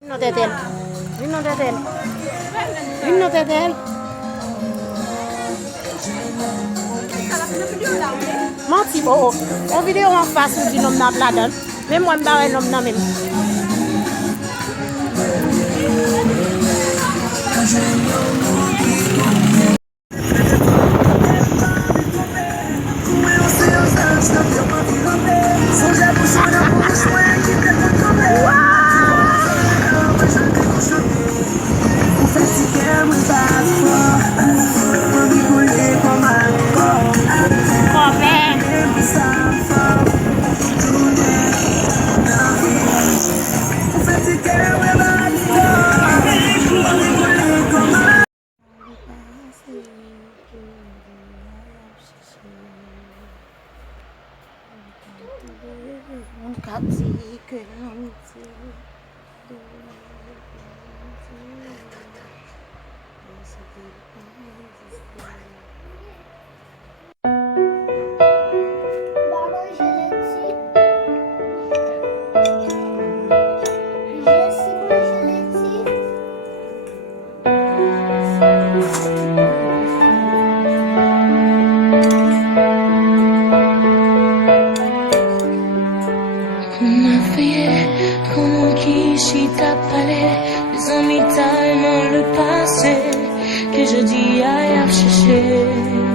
Non tetel. Non tetel. Non tetel. Menti oh. En vidéo en face ou du nom n'a la donne. Même moi m'ba un nom nan même. Comment qui si t'a parlé des amis dans le passé que je dis à chercher.